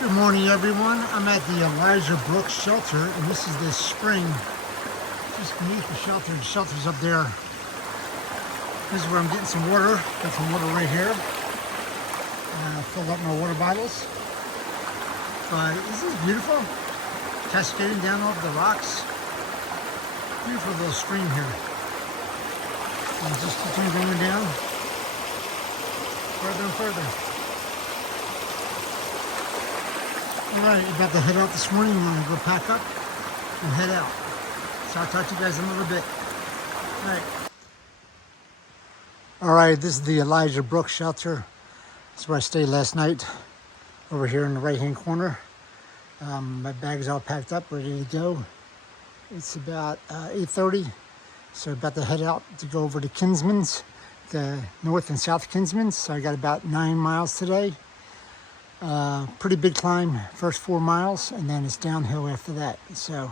Good morning, everyone. I'm at the Eliza shelter, and this is the spring just beneath the shelter. The shelter's up there. This is where I'm getting some water. Got some water right here. Filled up my water bottles. But this is beautiful. Cascading down over the rocks. Beautiful little stream here. And just keeps on going down further and further. Alright, about to head out this morning. I'm going to go pack up and head out. So I'll talk to you guys in a little bit. Alright, this is the Eliza shelter. That's where I stayed last night. Over here in the right hand corner. My bag's all packed up, ready to go. It's about 8:30. So about to head out to go over to Kinsman's, the north and south Kinsman's. So I got about 9 miles today. Pretty big climb, first 4 miles, and then it's downhill after that. So,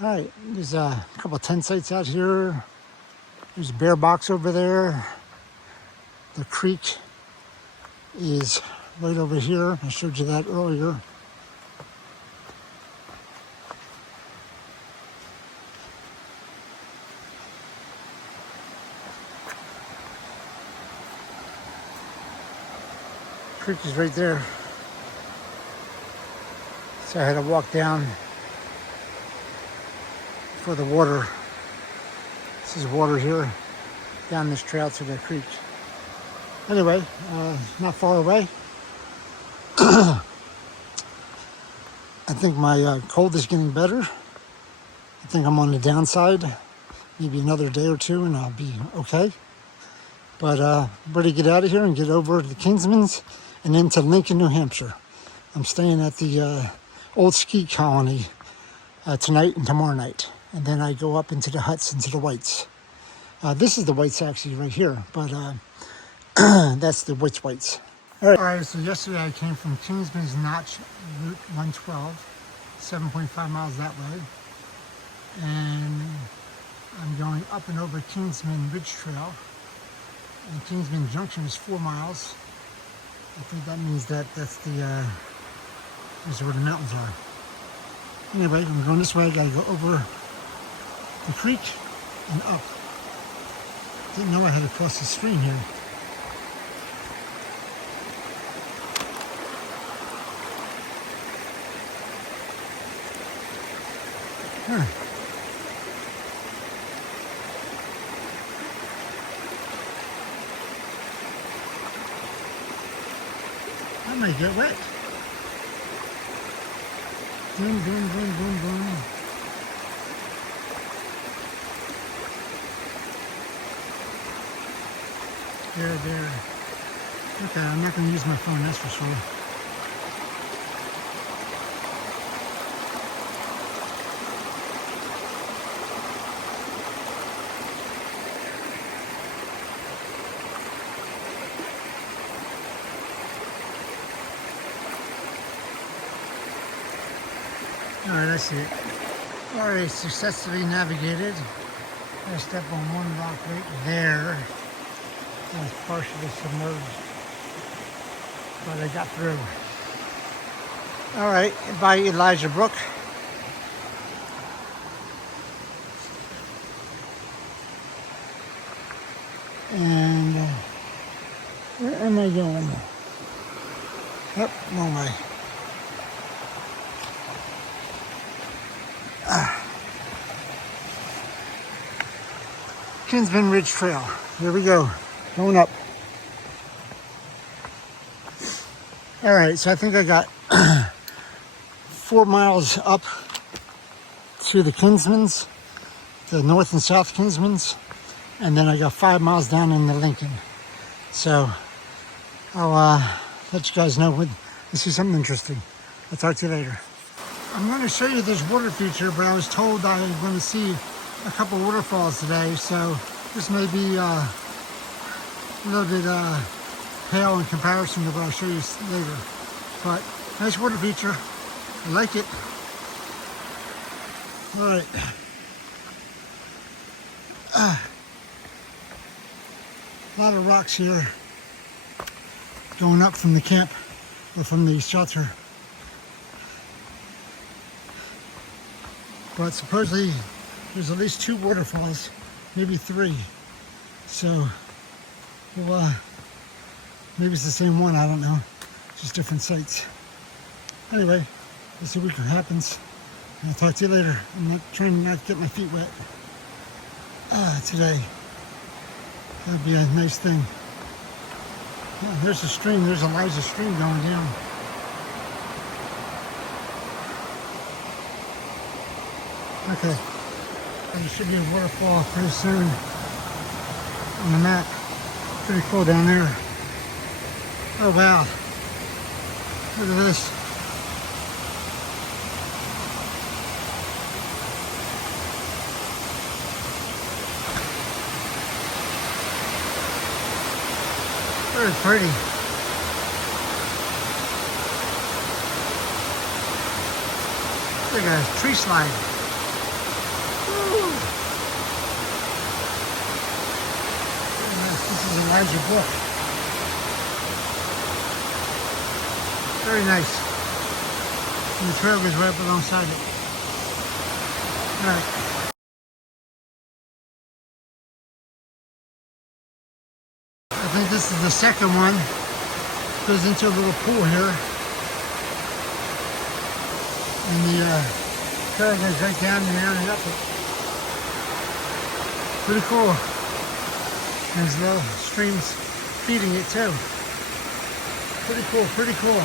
all right, there's a couple of tent sites out here. There's a bear box over there. The creek is right over here. I showed you that earlier. Creek is right there. So I had to walk down for the water. This is water here, down this trail to the creek. Anyway, not far away. I think my cold is getting better. I think I'm on the downside. Maybe another day or two and I'll be okay. But ready to get out of here and get over to the Kinsman's and into Lincoln, New Hampshire. I'm staying at the old ski colony tonight and tomorrow night. And then I go up into the huts, into the whites. This is the whites actually right here, but that's the whites. All right, so yesterday I came from Kinsman's Notch, Route 112, 7.5 miles that way. And I'm going up and over Kinsman Ridge Trail. And Kinsman Junction is 4 miles. I think that means that's that's where the mountains are. Anyway, I'm going this way. I gotta go over the creek and up. Didn't know I had to cross the stream here. I might get wet. Boom, boom, boom, boom, boom. There. Okay, I'm not going to use my phone, that's for sure. Alright, I see it. Alright, successfully navigated. I step on one rock right there. It was partially submerged. But I got through. Alright, by Eliza Brook. And where am I going? Yep, wrong way. Kinsman Ridge Trail. Here we go. Going up. Alright, so I think I got 4 miles up to the Kinsman's, the north and south Kinsman's, and then I got 5 miles down in the Lincoln. So I'll let you guys know when I see something interesting. I'll talk to you later. I'm going to show you this water feature, but I was told I was going to see a couple waterfalls today, so this may be a little bit pale in comparison to what I'll show you later. But nice water feature. I like it. Alright. A lot of rocks here going up from the camp or from the shelter. But supposedly there's at least 2 waterfalls, maybe 3. So, well, maybe it's the same one, I don't know. Just different sites. Anyway, let's see what happens. I'll talk to you later. I'm not trying not to get my feet wet today. That'd be a nice thing. Yeah, there's a stream. There's Eliza stream going down. Okay. There should be a waterfall pretty soon on the map. Pretty cool down there. Oh wow. Look at this. Very pretty. Look at this tree slide. Woo. This is Eliza Brook. Very nice. And the trail goes right up alongside it. Alright. I think this is the second one. Goes into a little pool here. And the trail goes right down in there and up it. Pretty cool. There's little streams feeding it too. Pretty cool, pretty cool.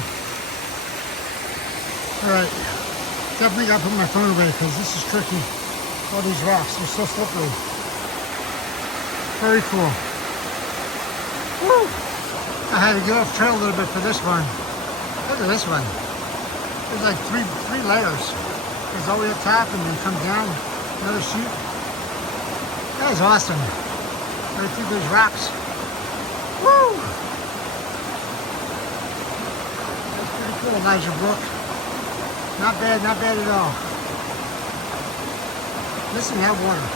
Alright. Definitely gotta put my phone away because this is tricky. All these rocks, they're so slippery. Very cool. Woo! I had to get off trail a little bit for this one. Look at this one. There's like three layers. There's all the way up top and then come down another chute. That was awesome. Right through those rocks. Woo! That's pretty cool, Eliza Brook. Not bad at all. Listen to that water.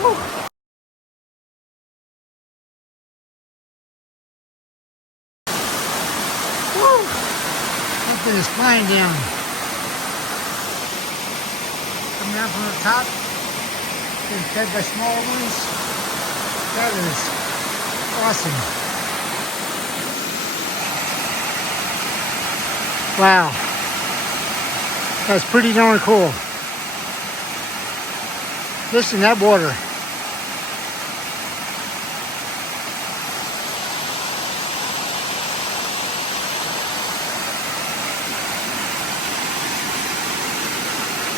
Woo! Woo! That thing is flying down. Coming down from the top. Being fed by smaller ones. That is awesome. Wow. That's pretty darn cool. Listen to that water.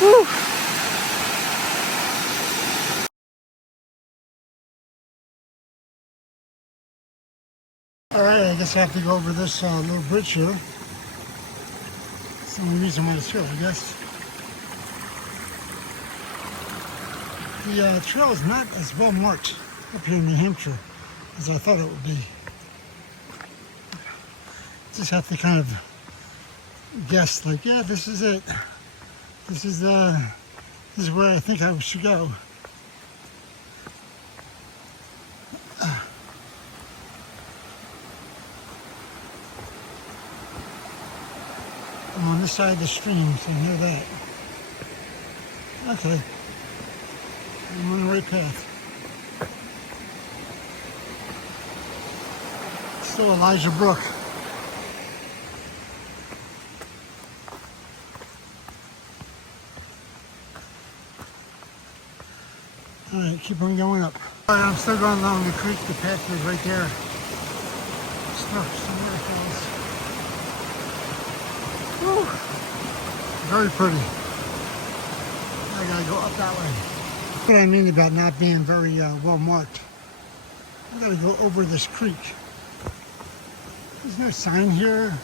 Woo. Alright, I guess I have to go over this little bridge here. That's the only reason why it's here, I guess. The trail is not as well marked up here in New Hampshire as I thought it would be. Just have to kind of guess, like, yeah, this is it. This is where I think I should go. I'm on this side of the stream, so I know that. Okay. I'm on the right path. Still Eliza Brook. Alright, keep on going up. Alright, I'm still going along the creek. The path is right there. Some waterfalls. Woo! Very pretty. I gotta go up that way. What I mean about not being very well marked. I gotta go over this creek. There's no sign here.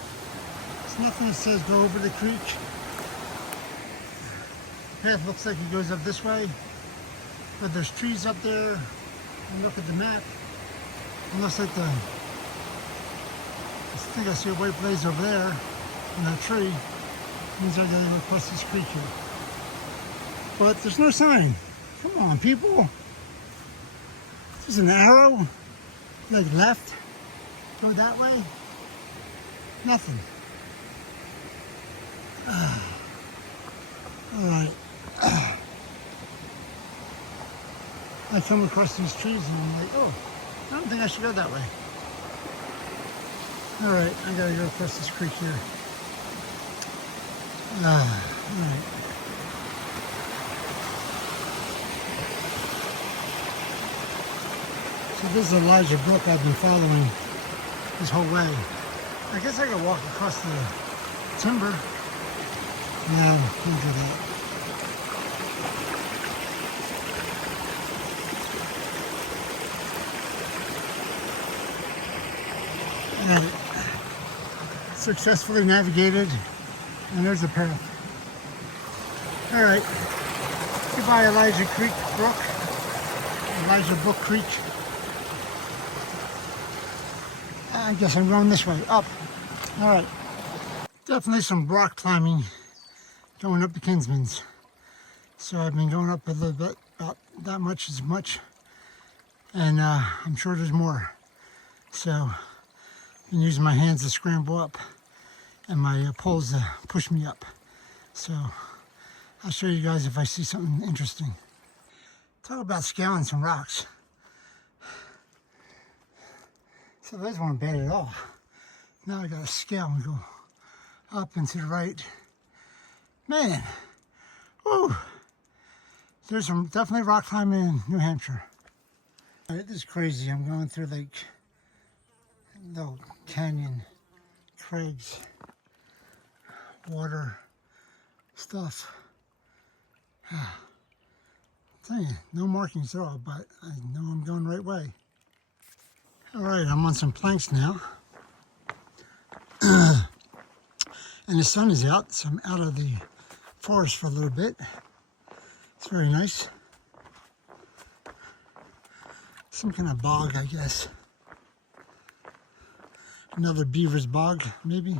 There's nothing that says go over the creek. The path looks like it goes up this way, but there's trees up there. And look at the map. Unless like I think I see a white blaze over there in that tree. It means I gotta go across this creek here. But there's no sign. Come on, people. There's an arrow. Like left. Go that way. Nothing. All right. I come across these trees and I'm like, oh, I don't think I should go that way. All right, I gotta go across this creek here. All right. So this is Eliza Brook I've been following this whole way. I guess I could walk across the timber. No, can't do that. All right. Successfully navigated, and there's a path. All right. Goodbye, Eliza Creek Brook. Eliza Brook Creek. I guess I'm going this way, up. All right. Definitely some rock climbing going up the Kinsman's. So I've been going up a little bit, about that much as much. And I'm sure there's more. So I've been using my hands to scramble up and my poles to push me up. So I'll show you guys if I see something interesting. Talk about scaling some rocks. So those weren't bad at all. Now I gotta scale and go up and to the right. Man, woo! There's some definitely rock climbing in New Hampshire. All right, this is crazy. I'm going through like little canyon, crags, water, stuff. Tell you, no markings at all, but I know I'm going the right way. All right, I'm on some planks now. And the sun is out, so I'm out of the forest for a little bit. It's very nice. Some kind of bog, I guess. Another beaver's bog, maybe.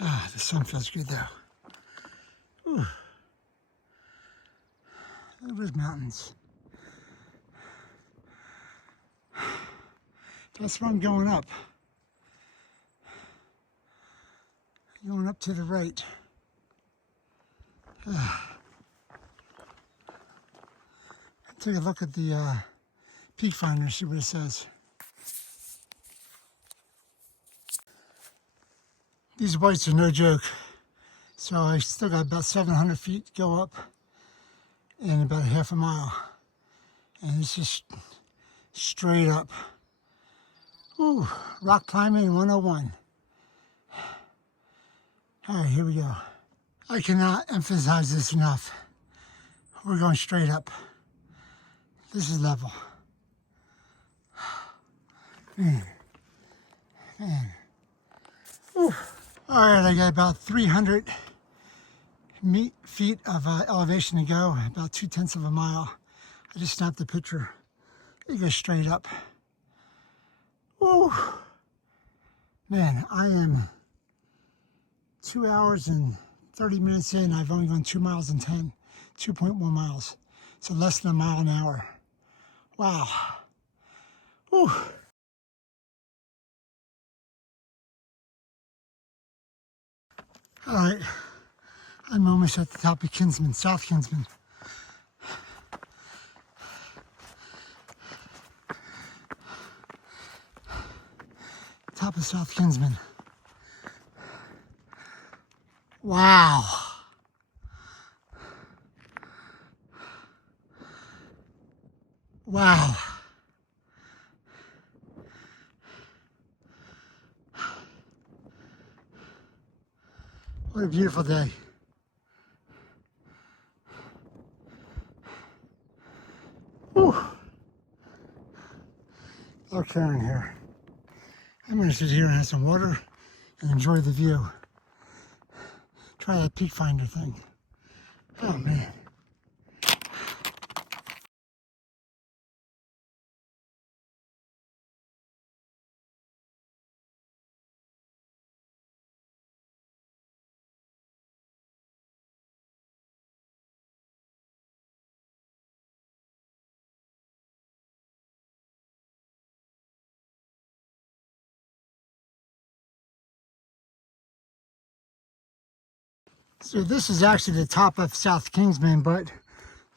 Ah, the sun feels good though. Ooh. Look at those mountains. That's where I'm going up. Going up to the right. Take a look at the peak finder, see what it says. These whites are no joke. So I still got about 700 feet to go up in about half a mile. And it's just straight up. Ooh, rock climbing 101. All right, here we go. I cannot emphasize this enough. We're going straight up. This is level. Man. Ooh. All right, I got about 300 feet of elevation to go, about 2/10 of a mile. I just snapped a picture. You go straight up. Woo! Man, I am 2 hours and 30 minutes in. I've only gone 2 miles and 10, 2.1 miles. So less than a mile an hour. Wow. Woo. All right, I'm almost at the top of Kinsman, South Kinsman. Top of South Kinsman. Wow. Wow. What a beautiful day. Whew. Oh, Karen here. I'm going to sit here and have some water and enjoy the view. Try that peak finder thing. Oh, man. So this is actually the top of South Kinsman, but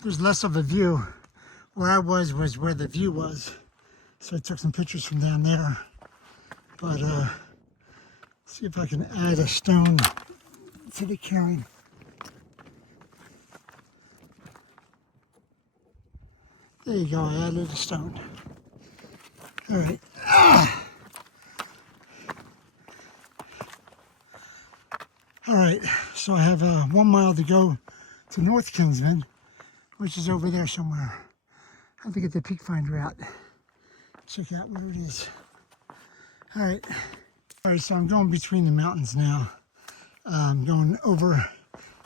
there's less of a view. Where I was where the view was. So I took some pictures from down there. But see if I can add a stone to the cairn. There you go, I added a stone. All right. All right, so I have 1 mile to go to North Kinsman, which is over there somewhere. I have to get the peak finder out. Check out where it is. All right. All right, so I'm going between the mountains now. I'm going over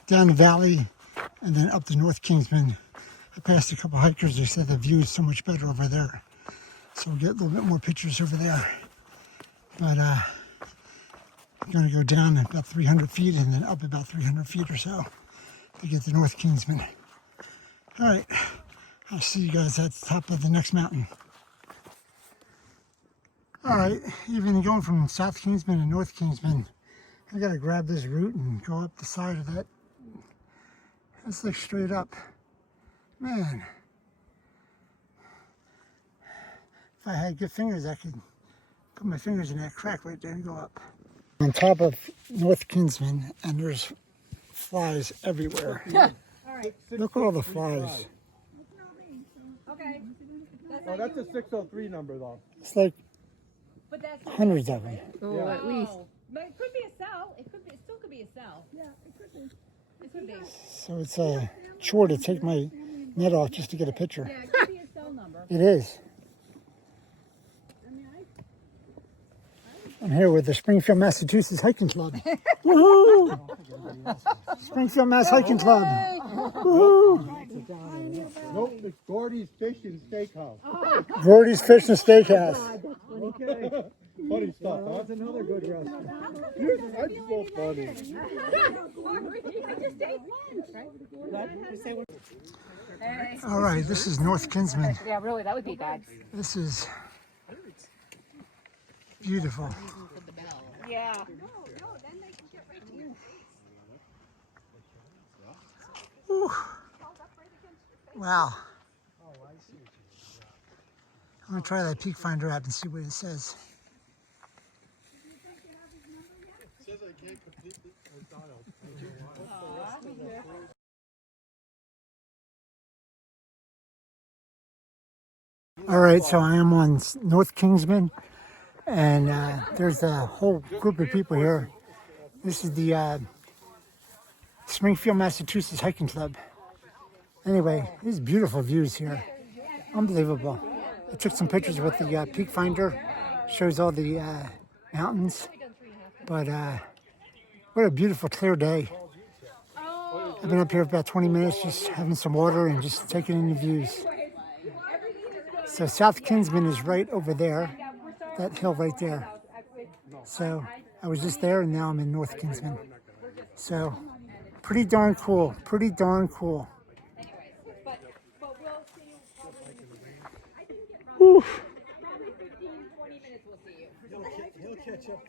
down the valley and then up to North Kinsman. I passed a couple hikers. They said the view is so much better over there. So we'll get a little bit more pictures over there. But I'm going to go down about 300 feet and then up about 300 feet or so to get to North Kinsman. All right, I'll see you guys at the top of the next mountain. All right, even going from South Kinsman to North Kinsman, I got to grab this root and go up the side of that. It's like straight up. Man, if I had good fingers, I could put my fingers in that crack right there and go up. On top of North Kinsman, and there's flies everywhere. Look at all the flies. Okay. Oh, that's a 603 number though. It's like hundreds of them. Oh, at least. But it could be a cell. It still could be a cell. Yeah, it could be. It could be. So it's a chore to take my net off just to get a picture. Yeah, it could be a cell number. It is. I'm here with the Springfield, Massachusetts Hiking Club. Woohoo! Springfield, Mass Hiking Club. Woohoo! Nope, it's Gordy's Fish and Steakhouse. Gordy's Fish and Steakhouse. Okay. Funny stuff, huh? That's another good restaurant. That's so funny. All right, this is North Kinsman. Yeah, really, that would be bad. This is beautiful. Yeah. Whew. Wow. I'm going to try that peak finder app and see what it says. All right, so I am on North Kinsman, and there's a whole group of people here. This is the Springfield, Massachusetts Hiking Club. Anyway, these beautiful views here. Unbelievable. I took some pictures with the peak finder. Shows all the mountains. But what a beautiful, clear day. I've been up here for about 20 minutes just having some water and just taking in the views. So South Kinsman is right over there, that hill right there. So I was just there and now I'm in North Kinsman. So pretty darn cool, pretty darn cool. Whew.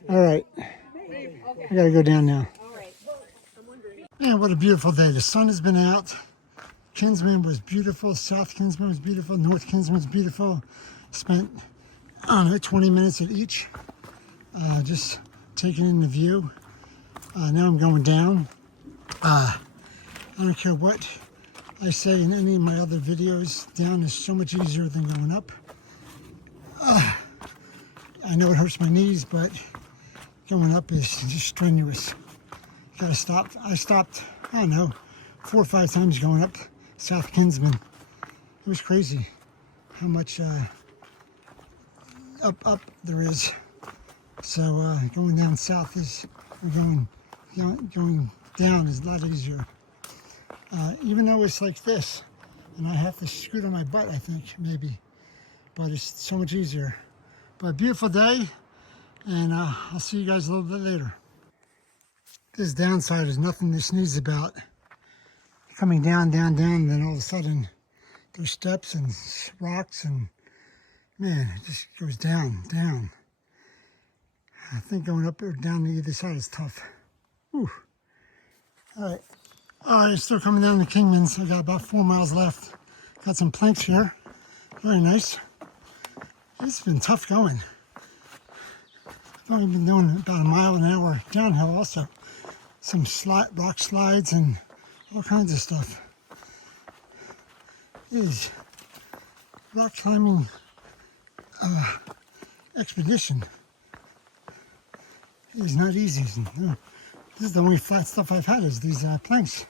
All right, I gotta go down now. Man, what a beautiful day. The sun has been out. Kinsman was beautiful. South Kinsman was beautiful. North Kinsman was beautiful. Spent, I don't know, 20 minutes at each. Just taking in the view. Now I'm going down. I don't care what I say in any of my other videos. Down is so much easier than going up. I know it hurts my knees, but going up is just strenuous. You gotta stop. I stopped, I don't know, 4 or 5 times going up South Kinsman. It was crazy how much up there is. So going down south is, or going down is a lot easier. Even though it's like this, and I have to scoot on my butt, I think, maybe. But it's so much easier. But beautiful day, and I'll see you guys a little bit later. This downside is nothing to sneeze about. Coming down, down, down, and then all of a sudden there's steps and rocks, and man, it just goes down, down. I think going up or down to either side is tough. Whew. All right, still coming down to Kingman's. I got about 4 miles left. Got some planks here. Very nice. It's been tough going. I've only been doing about a mile an hour downhill also. Some rock slides and all kinds of stuff. It is rock climbing expedition. It is not easy. This is the only flat stuff I've had is these planks.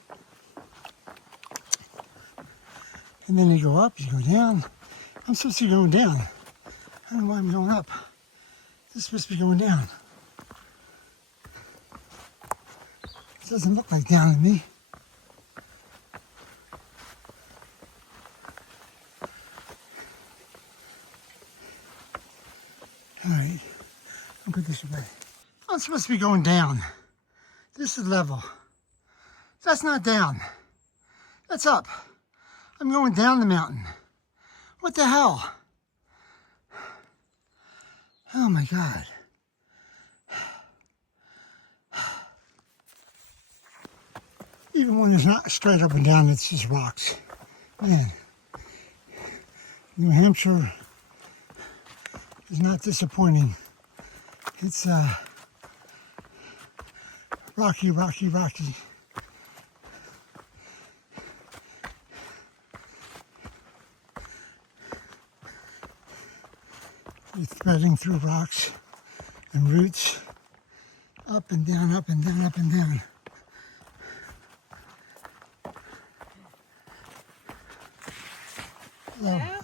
And then you go up, you go down. I'm supposed to be going down. I don't know why I'm going up. This is supposed to be going down. It doesn't look like down to me. All right, I'll put this away. I'm supposed to be going down. This is level. That's not down. That's up. I'm going down the mountain. What the hell? Oh my God. Even when it's not straight up and down, it's just rocks. Man, New Hampshire is not disappointing. It's rocky, rocky, rocky. You're threading through rocks and roots, up and down, up and down, up and down. Hello. How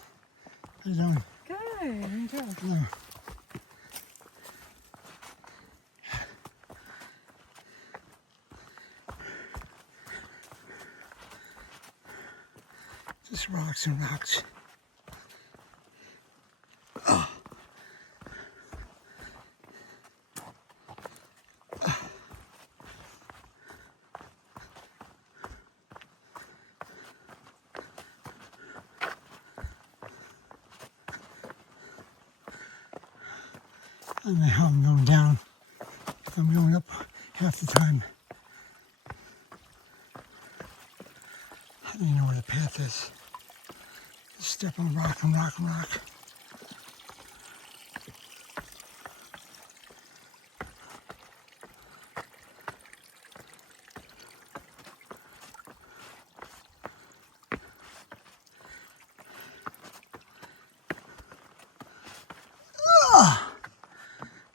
you doing? Good. Enjoy. Hello. Just rocks and rocks. Oh. I don't know how I'm going down. I'm going up half the time. I don't even know where the path is. Just step on rock and rock and rock.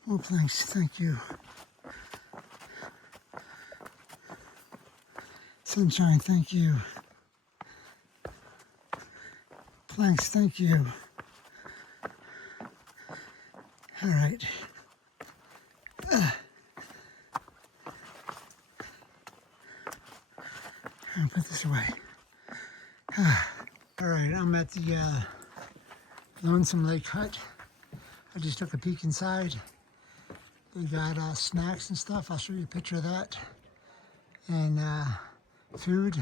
More planks, thank you. Sunshine, thank you. Planks, thank you. All right. I'll put this away. All right, I'm at the Lonesome Lake Hut. I just took a peek inside. They got snacks and stuff. I'll show you a picture of that. And food.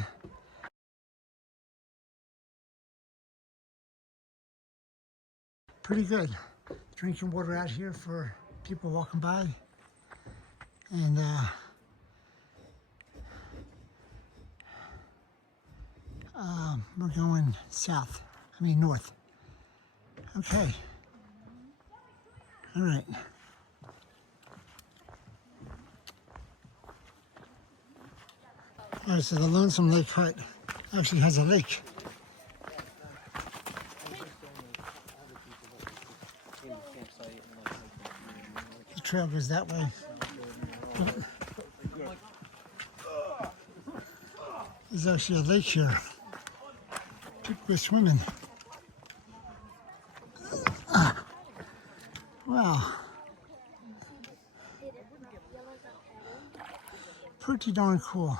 Pretty good. Drinking water out here for people walking by. And we're going north. Okay. All right. All right, so the Lonesome Lake Hut actually has a lake. The trail goes that way. There's actually a lake here. People go swimming. Wow. Pretty darn cool.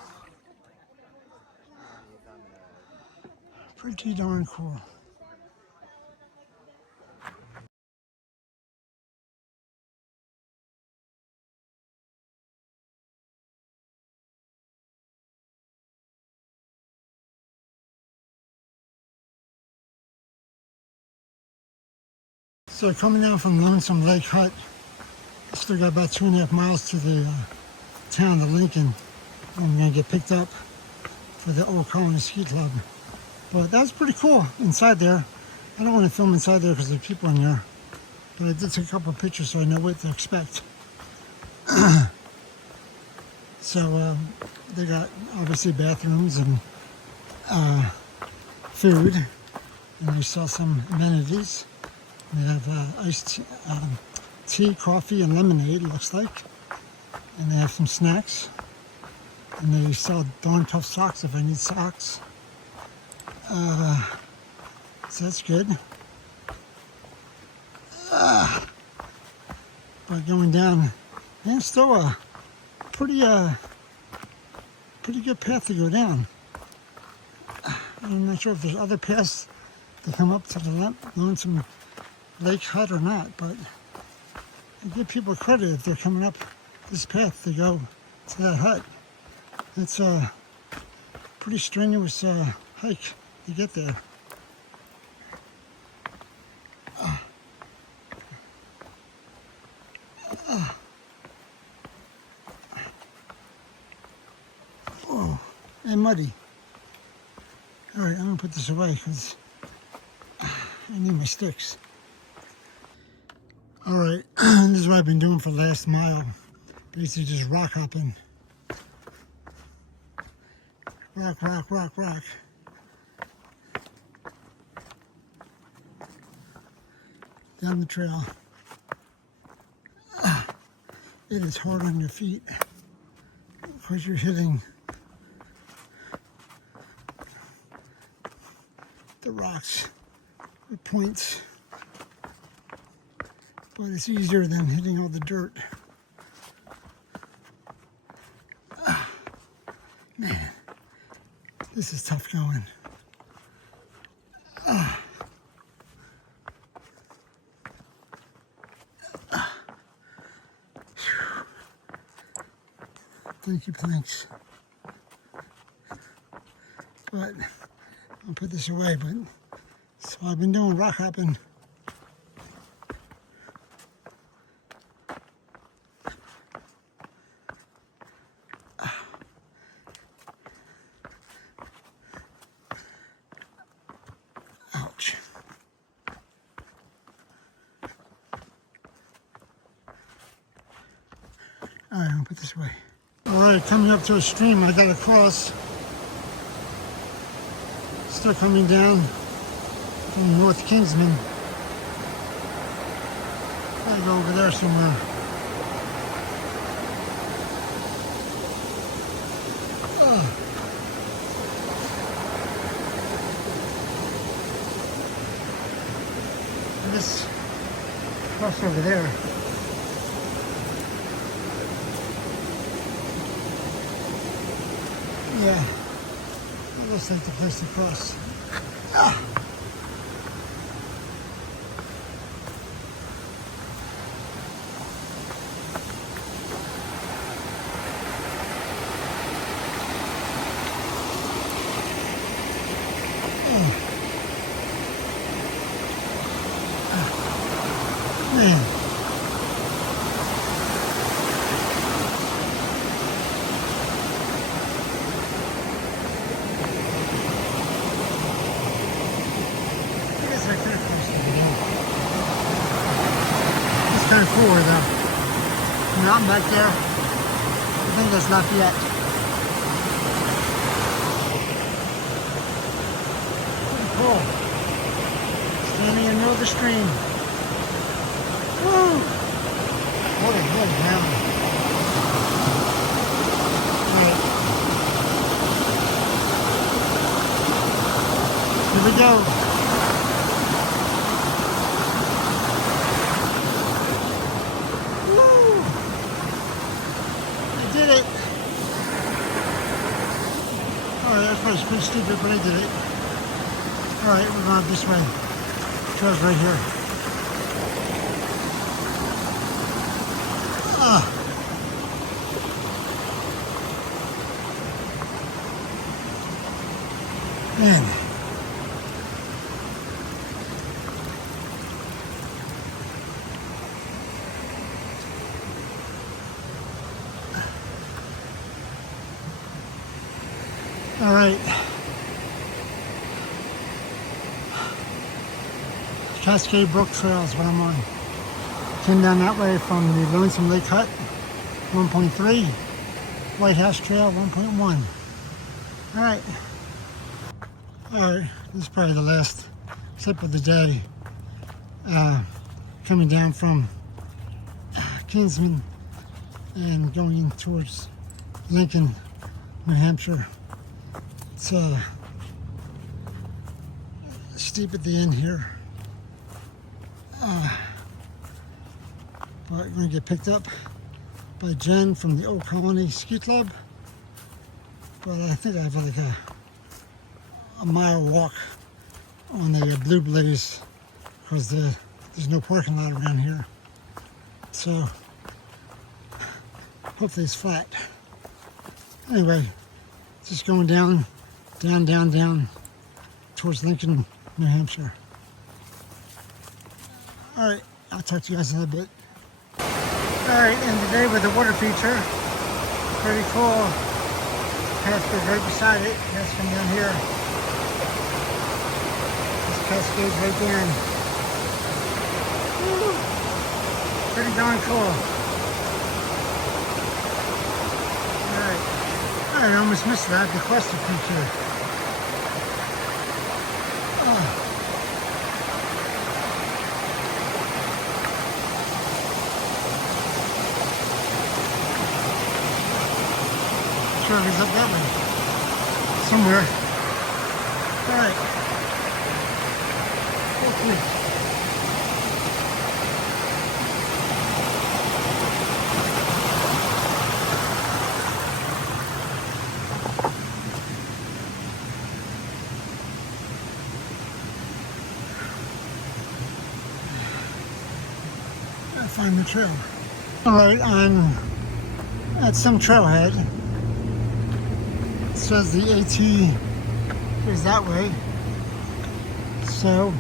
Pretty darn cool. So coming down from Lonesome Lake Hut, still got about 2.5 miles to the town of Lincoln. I'm gonna get picked up for the Old Colony Ski Club. But that was pretty cool inside there. I don't want to film inside there because there's people in there. But I did take a couple of pictures so I know what to expect. So they got obviously bathrooms and food. And we saw some amenities. They have iced tea, coffee, and lemonade, it looks like. And they have some snacks. And they sell darn tough socks if I need socks. So that's good. But going down, and still a pretty good path to go down. I'm not sure if there's other paths to come up to the Lonesome Lake Hut or not, but I give people credit if they're coming up this path to go to that hut. It's a pretty strenuous hike to get there. Oh, and muddy. All right, I'm gonna put this away because I need my sticks. All right, this is what I've been doing for the last mile. Basically just rock hopping. Rock, rock, rock, rock. Down the trail. It is hard on your feet because you're hitting the rocks with points. But it's easier than hitting all the dirt. Man, this is tough going. Thank you, thanks. But I'll put this away, but so I've been doing rock hopping. Ouch. All right, I'll put this away. All right, coming up to a stream I gotta cross. Still coming down from North Kinsman. Gotta go over there somewhere. I just cross over there. Yeah, it looks like the place to cross. Man. Kind of cool with the mountain back there. I think that's Lafayette. Pretty cool. Standing in the middle of the stream. Woo! What a good mountain. All right. Here we go. It's pretty stupid, but I did it. All right, we're going this way. Trail's right here. Man. All right. Cascade Brook Trail is what I'm on. Came down that way from the Lonesome Lake Hut, 1.3. White House Trail, 1.1. All right. All right, this is probably the last clip of the day. Coming down from Kinsman and going in towards Lincoln, New Hampshire. It's steep at the end here. But we're going to get picked up by Jen from the Old Colony Ski Club. But I think I have like a mile walk on the Blue Blaze because there's no parking lot around here. So hopefully it's flat. Anyway, just going down towards Lincoln, New Hampshire. All right, I'll talk to you guys in a bit. All right, and today with the water feature, pretty cool. Cascade right beside it. That's from down here. This cascade's right down. Woo. Pretty darn cool. All right, I almost missed that. The cluster feature. Oh. Sure, he's up that way somewhere. All right. Okay. Gotta find the trail. All right, I'm at some trailhead. It says the AT is that way, so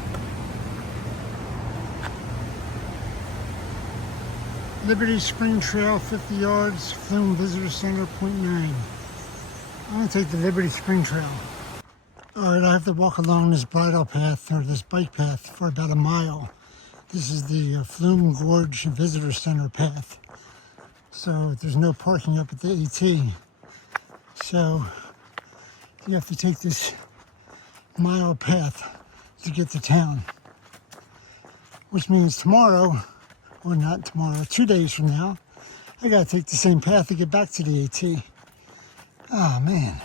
Liberty Spring Trail 50 yards, Flume Visitor Center 0.9. I'm going to take the Liberty Spring Trail. Alright, I have to walk along this bridle path or this bike path for about a mile. This is the Flume Gorge Visitor Center path, so there's no parking up at the AT, so you have to take this mile path to get to town, which means tomorrow, or not tomorrow, 2 days from now, I gotta take the same path to get back to the AT. Oh man,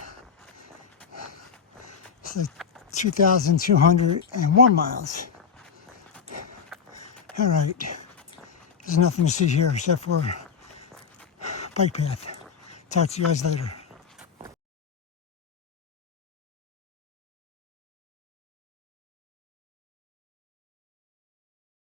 it's like 2,201 miles. All right, there's nothing to see here except for bike path. Talk to you guys later.